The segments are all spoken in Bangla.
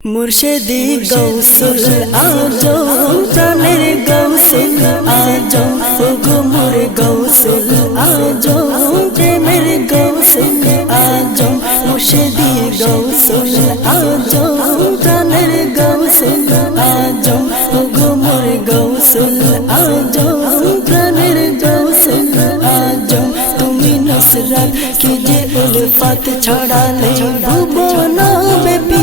मुर्शिदी गौसुल आजो प्राणेर गौसुल आजो ओगो मोर गौसुल आजो प्रेमेर गौसुल आजो मुर्शिदी गौसुल आजो प्राणेर गौसुल आजो ओगो मोर गौसुल आजो प्राणेर गौसुल आजो तुमी नुसरत की जे उल्फत छड़ाले भुवन बेबी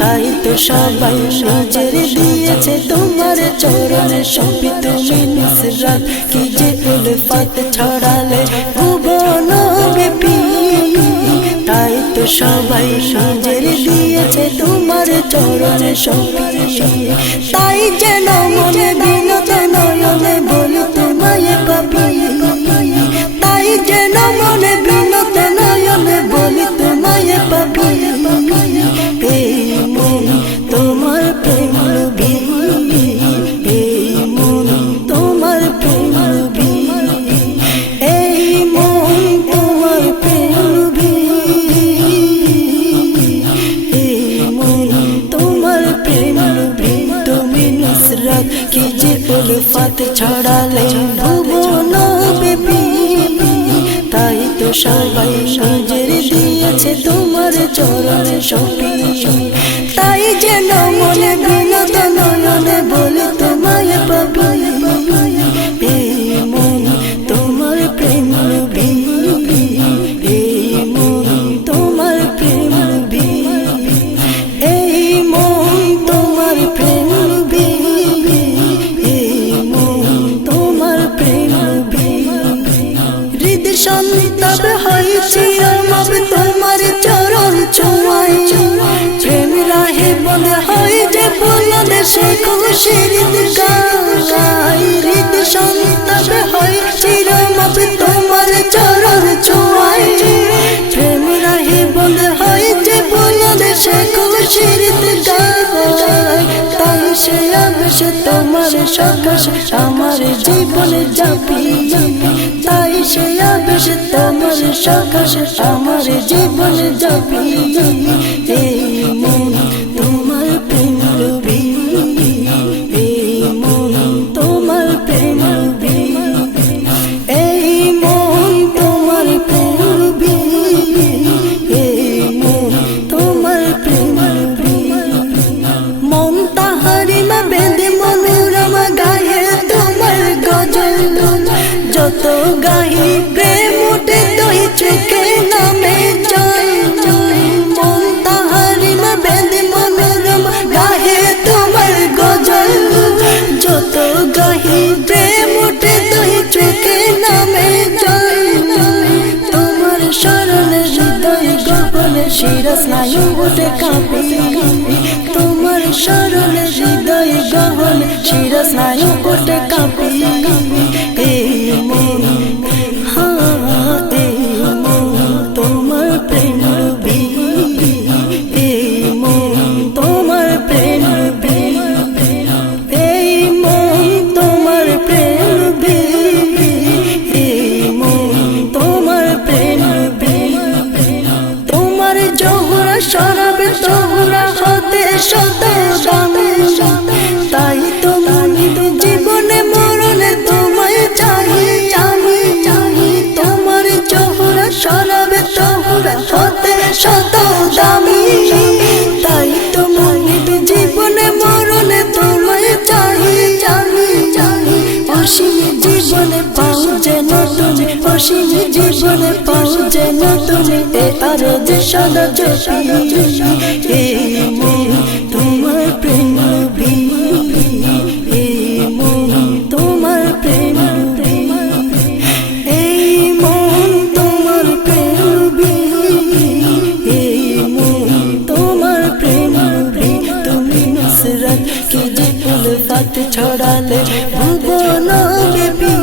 তাই তো সবাই নজর দিয়েছে তোমার চরণে সপি তুমি নুসরত কি যে উলফত ছড়ালে ভুবন ব্যাপী তাই তো সবাই নজর দিয়েছে তোমার চরণে সপি তাই যেন মনে বিনত নয়নে বলি তোমায় পাবি তাই যেন মনে বিনত নয়নে বলি তোমায় পাবি তোমার প্রেম লুবি এই মন তোমার প্রেম লুবি এই মন তোমার প্রেম লুবি এই মন তোমার প্রেম লুবি তুমি নুসরত কি যে উলফত ছড়ালে ভুবন বেবি তাই তো সবাই নজর দিয়েছে তোমার চরণে সপি তাই যেন মনে বিনত নয়নে বলি তোমায় পাবি এই মন তোমার প্রেম লুবি এই মন তোমার প্রেম লুবি এই মন তোমার প্রেম লুবি এই মন তোমার প্রেম লুবি হৃদ সন্তব হয় চিরমব তোমার চরণ ছোঁয়ায় প্রেম রাহে বন্ধ হয় যে বুলন্দ সে খুশির গায় হৃদ সন্তব হয় চিরমব তোমার চরণ ছোঁয়ায় প্রেম রাহে বন্ধ হয় যে বুলন্দ সে খুশির গায় তাই সে আবেশ তোমার সকাশ আমার জীবনে যাবি তাই সে আবেশ তোমার সকাশ আমার জীবনে যাবি এই মন তোমার প্রেম লুবি এই মন তোমার প্রেম লুবি এই মন তোমার প্রেম লুবি এই মন তোমার প্রেম লুবি মন তাহারিমা বেঁধে মনোরমা গায়ে তোমার গজল যত গাহি প্রেম উঠে দই চোখে নামে জয় মন তাহারিমা বেঁধে মনোরমা গায়ে তোমার গজল যত গাহি প্রেম উঠে দই চোখে নামে জয় তোমার শরণে হৃদয় গহনে শিরস্নায়ু উঠে কাঁপে তোমার শরণে হৃদয় গহনে শিরস্নায়ু উঠে কাঁপে এই মন এই মন তোমার প্রেম লুবি এই মন তোমার প্রেম লুবি এই মন তোমার প্রেম লুবি এই মন তোমার প্রেম লুবি তোমার জোহরা শরাবে তোহরা হতে শত দামি তাই তো মনে জীবনে মরণে তোমায় চাই আমি তোমার জোহরা শরাবে তোহরা হতে শত দামি তাই তো মনে জীবনে মরণে তোমায় চাই আমি অসীম জীবনে পাও যেন তুমি অসীম জীবনে পাও যেন তুমি এ আর যে সদা জপি এই মন তোমার প্রেম লুবি এই মন তোমার প্রেম লুবি এই মন তোমার প্রেম লুবি এই মন তোমার প্রেম লুবি তুমি নুসরত কি যে উলফত ছড়ালে ভুবন বেবি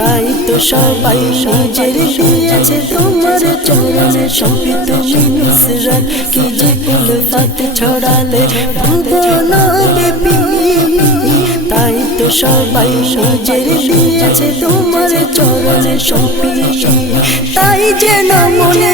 তাই তো সবাই নজর দিয়েছে তোমার চরণে সপি তুমি নুসরত কি যে উলফত ছড়ালে ভুবন বেবি তাই তো সবাই নজর দিয়েছে তোমার চরণে সপি তাই যেন মনে